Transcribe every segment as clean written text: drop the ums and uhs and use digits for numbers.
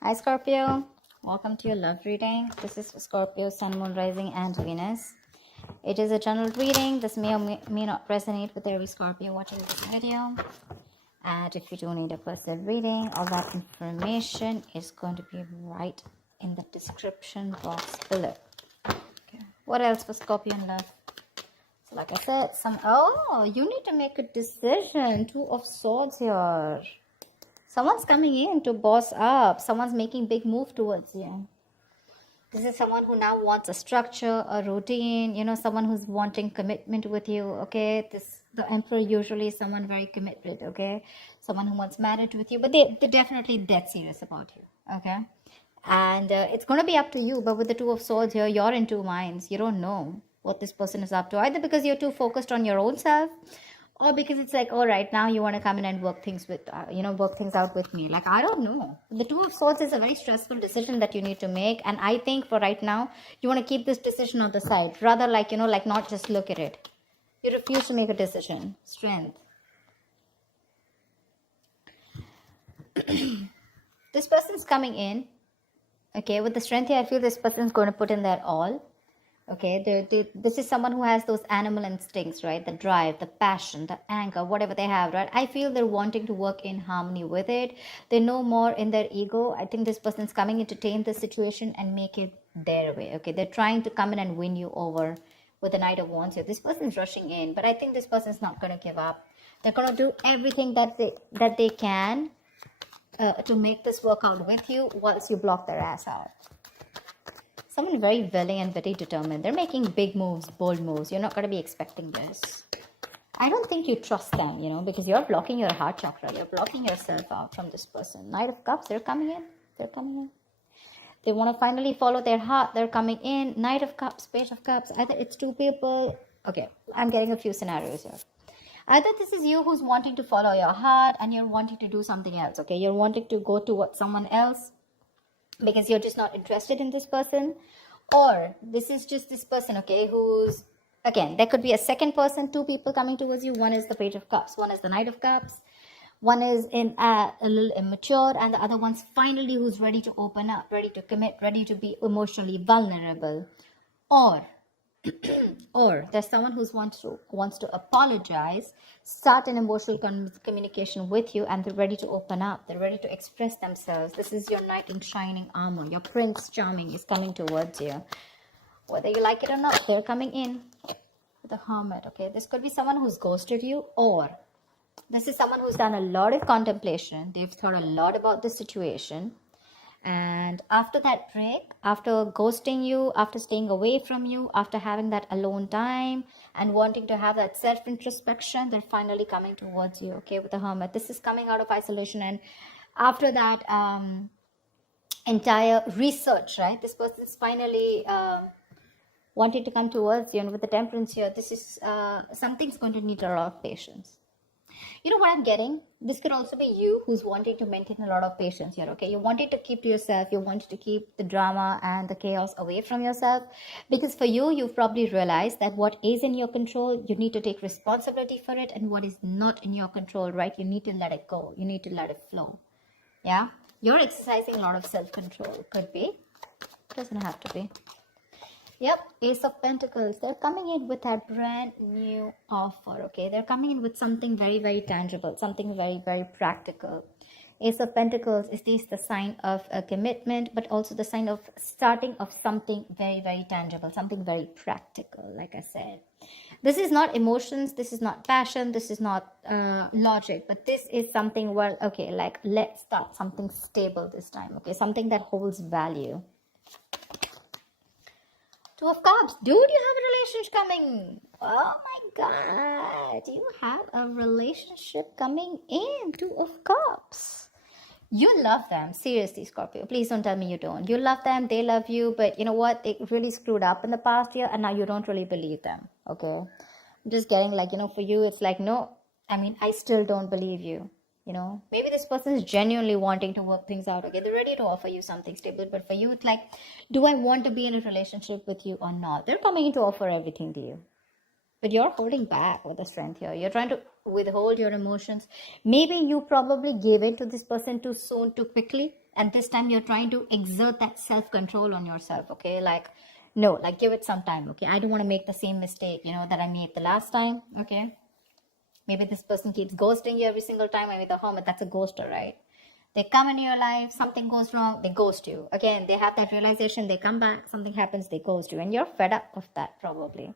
Hi Scorpio, welcome to your love reading. This is for Scorpio, Sun, Moon, Rising and Venus. It is a general reading. This may or may not resonate with every Scorpio watching this video. And if you do need a personal reading, all that information is going to be right in the description box below. Okay. What else for Scorpio in love? So like I said, you need to make a decision. Two of Swords here. Someone's coming in to boss up. Someone's making big move towards you. This is someone who now wants a structure, a routine, someone who's wanting commitment with you, okay? The Emperor usually is someone very committed, okay? Someone who wants marriage with you, but they're definitely dead serious about you, okay? And it's going to be up to you, but with the Two of Swords here, you're in two minds. You don't know what this person is up to, either because you're too focused on your own self, or because it's like, all right, now you want to come in and work things out with me. Like, I don't know. The Two of Swords is a very stressful decision that you need to make. And I think for right now, you want to keep this decision on the side. Rather like not just look at it. You refuse to make a decision. Strength. This person's coming in. Okay, with the strength here, I feel this person's going to put in their all. Okay, this is someone who has those animal instincts, right? The drive, the passion, the anger, whatever they have, right? I feel they're wanting to work in harmony with it. They know more in their ego. I think this person's coming in to tame the situation and make it their way. Okay, they're trying to come in and win you over with the Knight of Wands here. This person's rushing in, but I think this person's not going to give up. They're going to do everything that they can to make this work out with you once you block their ass out. Someone very willing and very determined. They're making big moves, bold moves. You're not going to be expecting this. I don't think you trust them, because you're blocking your heart chakra. You're blocking yourself out from this person. Knight of Cups, they're coming in. They're coming in. They want to finally follow their heart. They're coming in. Knight of Cups, Page of Cups. Either it's two people. Okay, I'm getting a few scenarios here. Either this is you who's wanting to follow your heart and you're wanting to do something else. Okay, you're wanting to go towards someone else because you're just not interested in this person, or this is just this person, okay, who's, again, there could be a second person, two people coming towards you. One is the Page of Cups, one is the Knight of Cups, one is a little immature, and the other one's finally who's ready to open up, ready to commit, ready to be emotionally vulnerable. Or there's someone who wants to apologize, start an emotional communication with you, and they're ready to open up. They're ready to express themselves. This is your knight in shining armor. Your Prince Charming is coming towards you. Whether you like it or not, they're coming in with the Hermit. Okay, this could be someone who's ghosted you, or this is someone who's done a lot of contemplation. They've thought a lot about the situation. And after that break, after ghosting you, after staying away from you, after having that alone time and wanting to have that self-introspection, they're finally coming towards you, okay, with the Hermit. This is coming out of isolation, and after that entire research, right, this person is finally wanting to come towards you. And with the Temperance here, this is something's going to need a lot of patience. You know what I'm getting? This could also be you who's wanting to maintain a lot of patience here, okay? You wanted to keep to yourself. You wanted to keep the drama and the chaos away from yourself. Because for you, you've probably realized that what is in your control, you need to take responsibility for it. And what is not in your control, right? You need to let it go. You need to let it flow. Yeah? You're exercising a lot of self-control. Could be. Doesn't have to be. Yep, Ace of Pentacles. They're coming in with that brand new offer, okay? They're coming in with something very, very tangible, something very, very practical. Ace of Pentacles is the sign of a commitment, but also the sign of starting of something very, very tangible, something very practical, like I said. This is not emotions, this is not passion, this is not logic, but this is something, well, okay, like let's start something stable this time, okay? Something that holds value. Two of Cups. Dude, you have a relationship coming. Oh my God. You have a relationship coming in. Two of Cups. You love them. Seriously, Scorpio. Please don't tell me you don't. You love them. They love you. But you know what? They really screwed up in the past year. And now you don't really believe them. Okay. I'm just getting like, for you, it's like, no. I still don't believe you. Maybe this person is genuinely wanting to work things out. Okay, they're ready to offer you something stable, but for you, it's like, do I want to be in a relationship with you or not? They're coming in to offer everything to you. But you're holding back with the strength here. You're trying to withhold your emotions. Maybe you probably gave in to this person too soon, too quickly. And this time you're trying to exert that self-control on yourself, okay? Like, no, like give it some time, okay? I don't want to make the same mistake, that I made the last time, okay? Maybe this person keeps ghosting you every single time. I mean, the hermit, that's a ghoster, right? They come into your life, something goes wrong, they ghost you. Again, they have that realization, they come back, something happens, they ghost you. And you're fed up of that, probably.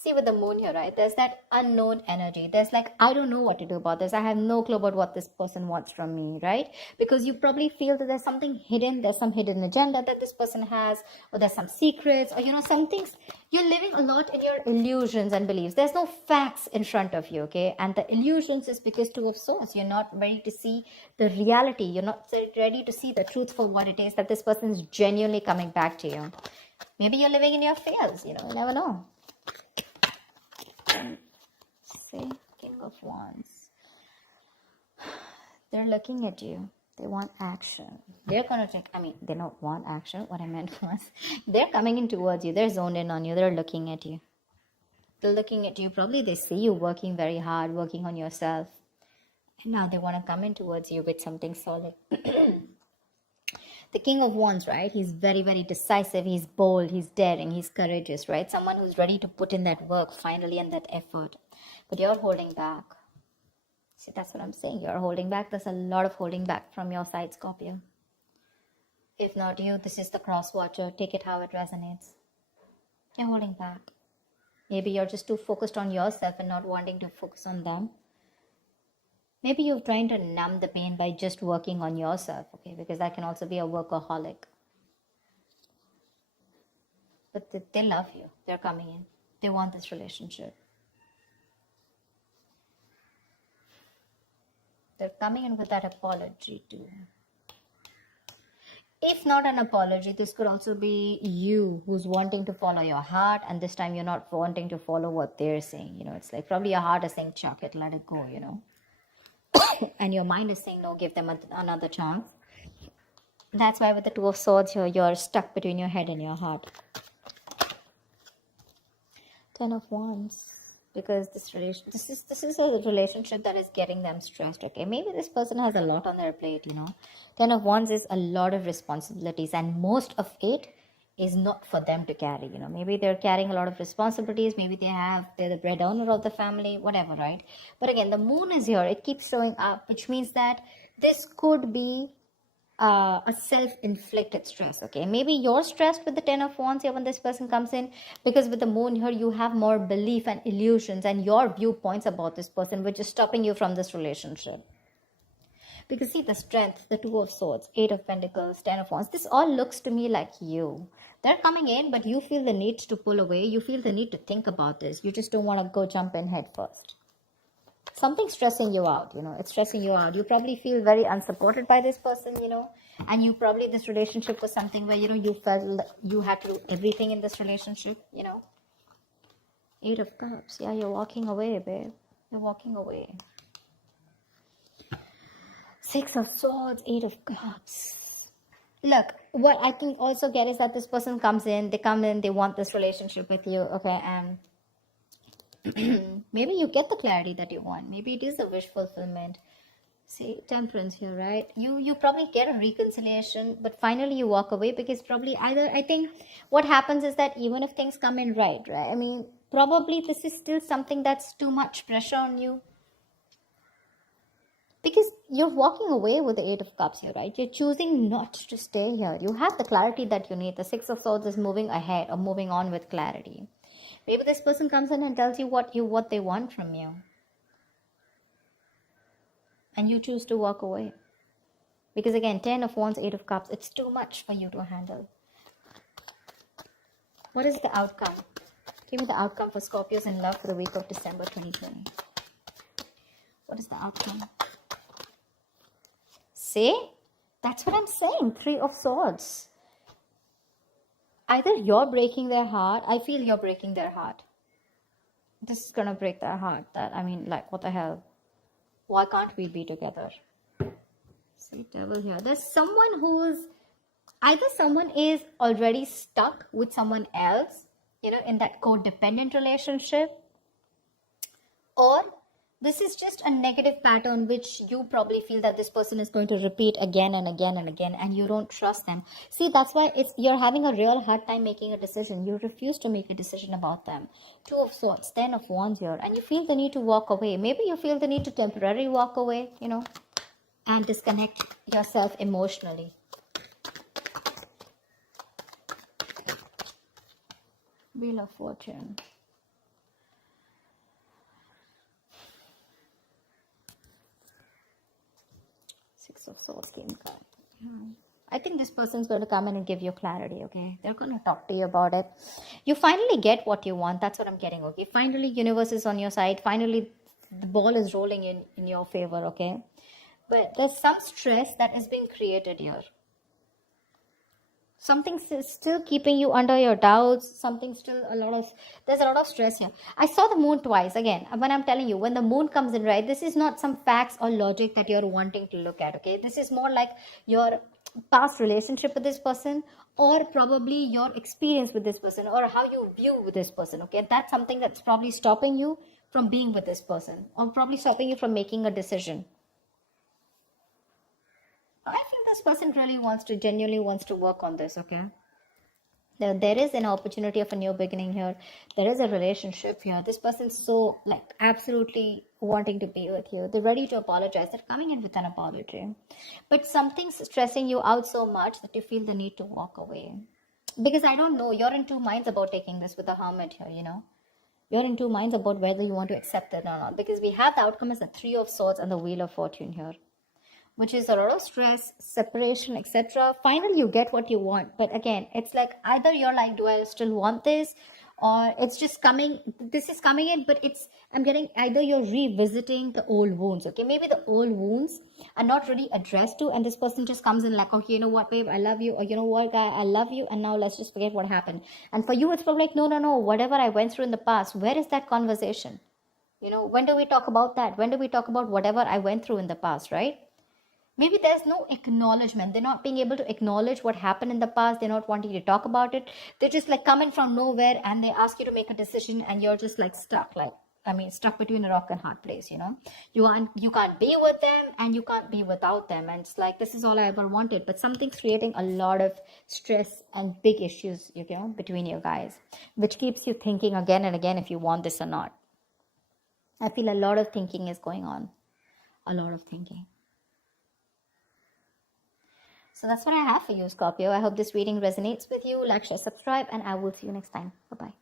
See, with the moon here, right, there's that unknown energy. There's like, I don't know what to do about this. I have no clue about what this person wants from me, right? Because you probably feel that there's something hidden. There's some hidden agenda that this person has, or there's some secrets, or, some things. You're living a lot in your illusions and beliefs. There's no facts in front of you, okay? And the illusions is because Two of Swords. You're not ready to see the reality. You're not ready to see the truth for what it is, that this person is genuinely coming back to you. Maybe you're living in your fears, you never know. See, King of Wands. They're looking at you. They want action. They're going to take, they don't want action. What I meant was, they're coming in towards you. They're zoned in on you. They're looking at you. They're looking at you. Probably they see you working very hard, working on yourself. And now they want to come in towards you with something solid. The King of Wands, right? He's very, very decisive. He's bold. He's daring. He's courageous, right? Someone who's ready to put in that work finally and that effort. But you're holding back. See, that's what I'm saying. You're holding back. There's a lot of holding back from your side, Scorpio. If not you, this is the cross watcher. Take it how it resonates. You're holding back. Maybe you're just too focused on yourself and not wanting to focus on them. Maybe you're trying to numb the pain by just working on yourself, okay? Because that can also be a workaholic. But they love you. They're coming in. They want this relationship. They're coming in with that apology too. If not an apology, this could also be you who's wanting to follow your heart, and this time you're not wanting to follow what they're saying. It's like probably your heart is saying, chuck it, let it go, and your mind is saying, no, give them another chance. That's why with the Two of Swords here, you're stuck between your head and your heart. 10 of Wands. Because this is a relationship that is getting them stressed, okay? Maybe this person has a lot on their plate, 10 of Wands is a lot of responsibilities, and most of it is not for them to carry, Maybe they're carrying a lot of responsibilities. Maybe they're the breadwinner of the family, whatever, right? But again, the moon is here. It keeps showing up, which means that this could be a self-inflicted stress, okay? Maybe you're stressed with the 10 of Wands here when this person comes in, because with the moon here, you have more belief and illusions and your viewpoints about this person, which is stopping you from this relationship. Because see, the strength, the Two of Swords, 8 of Pentacles, 10 of Wands, this all looks to me like you. They're coming in, but you feel the need to pull away. You feel the need to think about this. You just don't want to go jump in head first. Something's stressing you out, it's stressing you out. You probably feel very unsupported by this person, and you probably, this relationship was something where, you felt like you had to do everything in this relationship, 8 of Cups. Yeah, you're walking away, babe. You're walking away. 6 of Swords, 8 of Cups. Look, what I can also get is that this person comes in, they want this relationship with you, okay, and maybe you get the clarity that you want. Maybe it is a wish fulfillment. See, Temperance here, right? You probably get a reconciliation, but finally you walk away, because probably I think what happens is that even if things come in right? Probably this is still something that's too much pressure on you. Because you're walking away with the 8 of Cups here, right? You're choosing not to stay here. You have the clarity that you need. The 6 of Swords is moving ahead or moving on with clarity. Maybe this person comes in and tells you what they want from you. And you choose to walk away. Because again, 10 of Wands, 8 of Cups, it's too much for you to handle. What is the outcome? Give me the outcome for Scorpios in love for the week of December 2020. What is the outcome? See? That's what I'm saying. 3 of Swords. Either you're breaking their heart. I feel you're breaking their heart. This is going to break their heart. What the hell? Why can't we be together? See, Devil here. There's someone either someone is already stuck with someone else, in that codependent relationship. or this is just a negative pattern which you probably feel that this person is going to repeat again and again and again, and you don't trust them. See, that's why you're having a real hard time making a decision. You refuse to make a decision about them. Two of Swords, Ten of Wands here, and you feel the need to walk away. Maybe you feel the need to temporarily walk away, and disconnect yourself emotionally. Wheel of Fortune. Six of Swords came card. I think this person's going to come in and give you clarity, okay? They're going to talk to you about it. You finally get what you want. That's what I'm getting, okay? Finally, universe is on your side. Finally, the ball is rolling in your favor, okay? But there's some stress that is being created here. Something's still keeping you under your doubts. There's a lot of stress here. I saw the moon twice. Again, when I'm telling you, when the moon comes in, right, this is not some facts or logic that you're wanting to look at, okay? This is more like your past relationship with this person, or probably your experience with this person, or how you view this person, okay? That's something that's probably stopping you from being with this person, or probably stopping you from making a decision. I think this person really genuinely wants to work on this, okay? There is an opportunity of a new beginning here. There is a relationship here. This person's so, absolutely wanting to be with you. They're ready to apologize. They're coming in with an apology. But something's stressing you out so much that you feel the need to walk away. Because I don't know, you're in two minds about taking this with the Hermit here, You're in two minds about whether you want to accept it or not. Because we have the outcome as the Three of Swords and the Wheel of Fortune here, which is a lot of stress, separation, etc. Finally, you get what you want. But again, it's like either you're like, do I still want this? Or it's just coming, this is coming in, but I'm getting either you're revisiting the old wounds, okay? Maybe the old wounds are not really addressed to, and this person just comes in like, okay, you know what, babe, I love you. Or you know what, guy, I love you. And now let's just forget what happened. And for you, it's probably like, no, whatever I went through in the past, where is that conversation? When do we talk about that? When do we talk about whatever I went through in the past, right? Maybe there's no acknowledgement. They're not being able to acknowledge what happened in the past. They're not wanting to talk about it. They're just coming from nowhere, and they ask you to make a decision, and you're just stuck, stuck between a rock and hard place, You can't be with them, and you can't be without them. And it's like, this is all I ever wanted. But something's creating a lot of stress and big issues, between you guys, which keeps you thinking again and again if you want this or not. I feel a lot of thinking is going on. A lot of thinking. So that's what I have for you, Scorpio. I hope this reading resonates with you. Like, share, subscribe, and I will see you next time. Bye-bye.